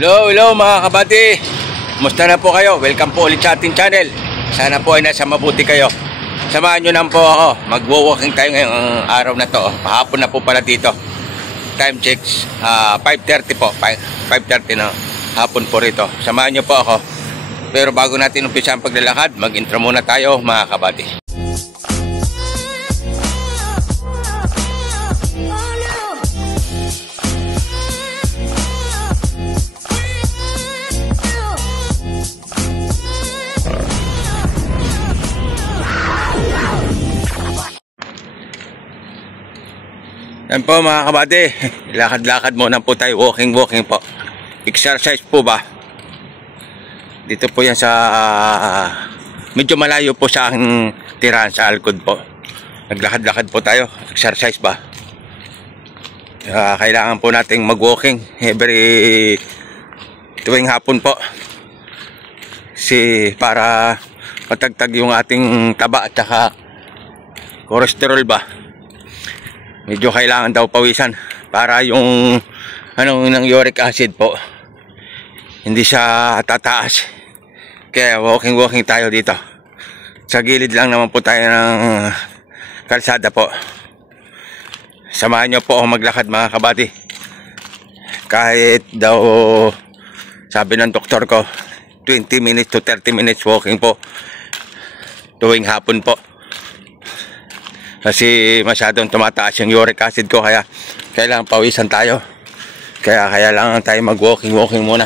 Hello, hello mga kabady. Kumusta na po kayo? Welcome po ulit sa ating channel. Sana po ay nasa mabuti kayo. Samahan nyo lang po ako. Mag-walking tayo ngayong araw na to. Pahapon na po pala dito. Time checks 5:30 po. 5:30 na hapon po rito. Samahan nyo po ako. Pero bago natin umpisa ang paglalakad, mag-intro muna tayo mga kabady. Yan po mga kabady, lakad-lakad muna po tayo, walking po. Exercise po ba? Dito po yan sa medyo malayo po sa aking tirahan sa Alcod po. Naglakad-lakad po tayo, exercise ba? Kailangan po nating mag-walking every tuwing hapon po. Para matagtag yung ating taba at saka cholesterol ba? Medyo kailangan daw pawisan para yung ng uric acid po hindi siya tataas. Kaya walking tayo dito. Sa gilid lang naman po tayo ng kalsada po. Samahan nyo po ako maglakad mga kabady. Kahit daw sabi ng doktor ko 20 minutes to 30 minutes walking po tuwing hapon po. Kasi masyadong tumataas yung uric acid ko, kaya kailangan pawisan tayo. Kaya lang tayo mag-walking muna.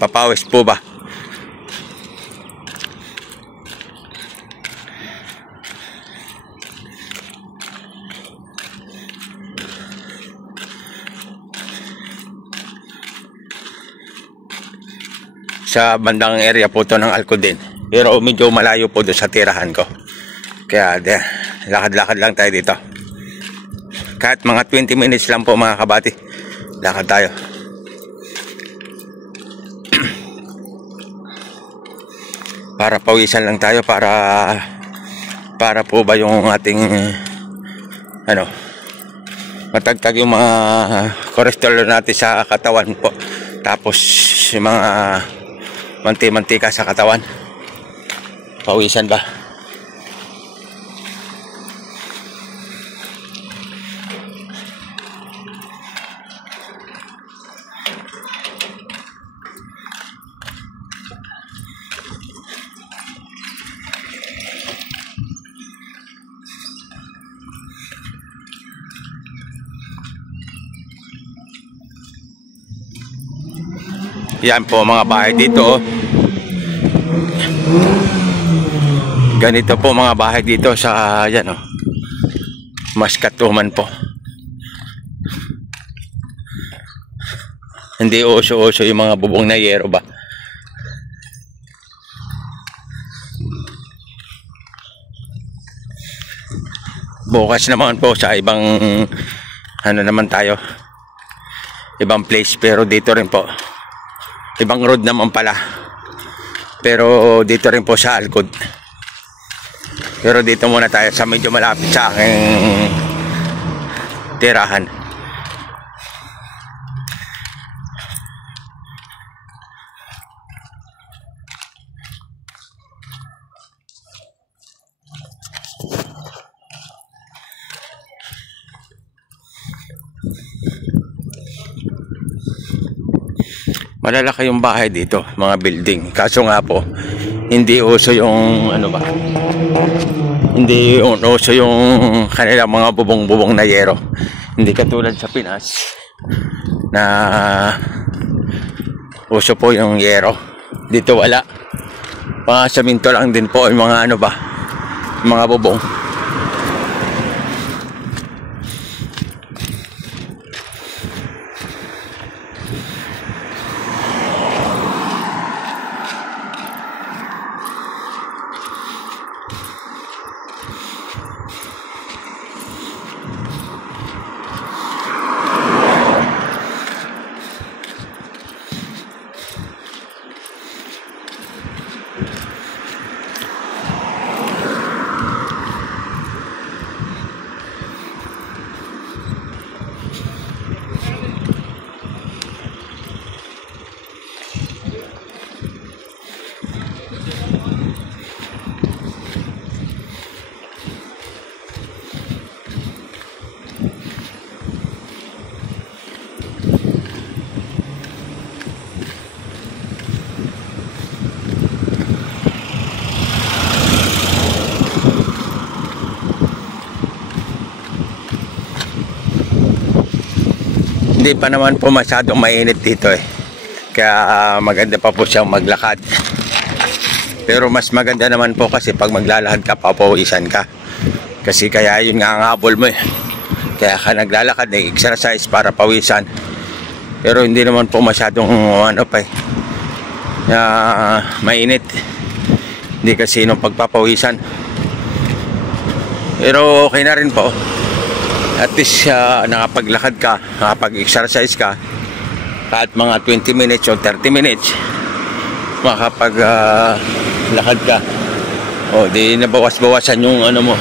Papawis po ba? Sa bandang area po to ng Alcod din. Pero medyo malayo po doon sa tirahan ko. Kaya lakad-lakad lang tayo dito. Kahit mga 20 minutes lang po mga kabady. Lakad tayo. Para pawisan lang tayo, para po ba yung ating matagtag yung mga cholesterol natin sa katawan po. Tapos yung mga manti-mantika sa katawan. Pawisan ba? Yan po mga bahay dito. Ganito po mga bahay dito sa Maskatuman po. Hindi uso-uso yung mga bubong na yero ba. Bukas naman po sa ibang naman tayo. Ibang place, pero dito rin po. Ibang road naman pala. Pero dito rin po sa Alcod. Pero dito muna tayo sa medyo malapit sa aking tirahan. Malalaki yung bahay dito, mga building. Kaso nga po, hindi uso yung hindi uso yung kanilang mga bubong-bubong na yero. Hindi katulad sa Pinas na uso po yung yero. Dito wala. Mga saminto lang din po yung mga mga bubong. hindi pa naman po masyadong mainit dito eh. Kaya maganda pa po siyang maglakad. Pero mas maganda naman po kasi pag maglalakad ka, papawisan ka. Kasi kaya yun nga ang habol mo eh. Kaya ka naglalakad, exercise para pawisan. Pero hindi naman po masyadong ano pa eh, mainit. Hindi kasi nung pagpapawisan. Pero okay na rin po. At least nakapaglakad ka, nakapag-exercise ka. Kahit mga 20 minutes o 30 minutes, makapag-lakad ka. O di nabawas-bawasan yung ano mo.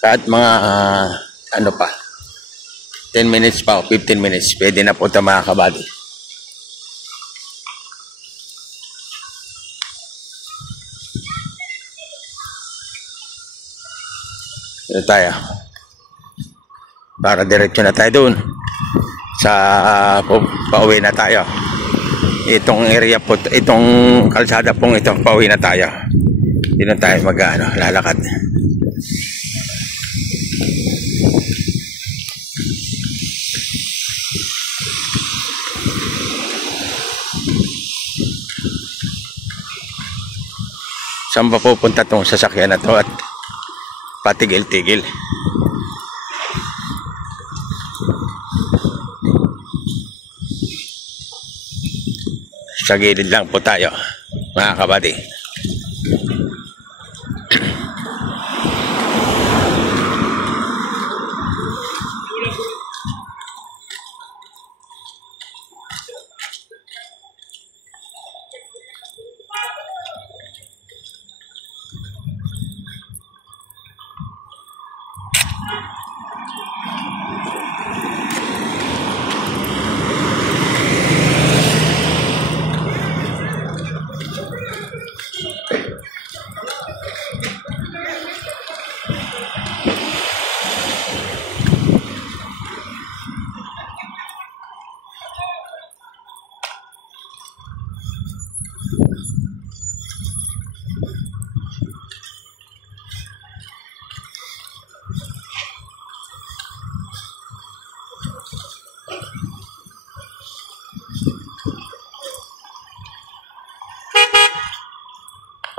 Kahit mga ano pa, 10 minutes pa o 15 minutes, pwede na po ito mga kabady. Ito tayo. Para diretso na tayo doon. Pauwi na tayo. Itong area po, itong kalsada pong ito, pauwi na tayo. Hindi na tayo lalakad. Saan ba pupunta tong sasakyan na to at patigil-tigil? Sa gilid lang po tayo mga kabady.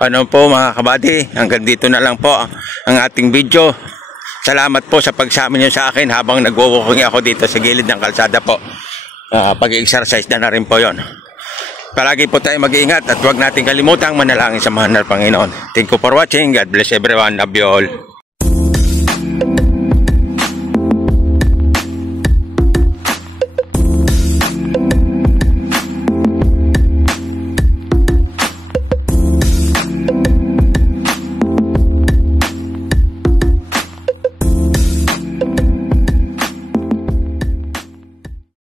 Ano po mga kabady, hanggang dito na lang po ang ating video. Salamat po sa pagsama nyo sa akin habang nagwo-walking ako dito sa gilid ng kalsada po. Pag-exercise na rin po yon. Palagi po tayo mag-iingat at huwag natin kalimutang manalangin sa mahal na Panginoon. Thank you for watching. God bless everyone. Love you all.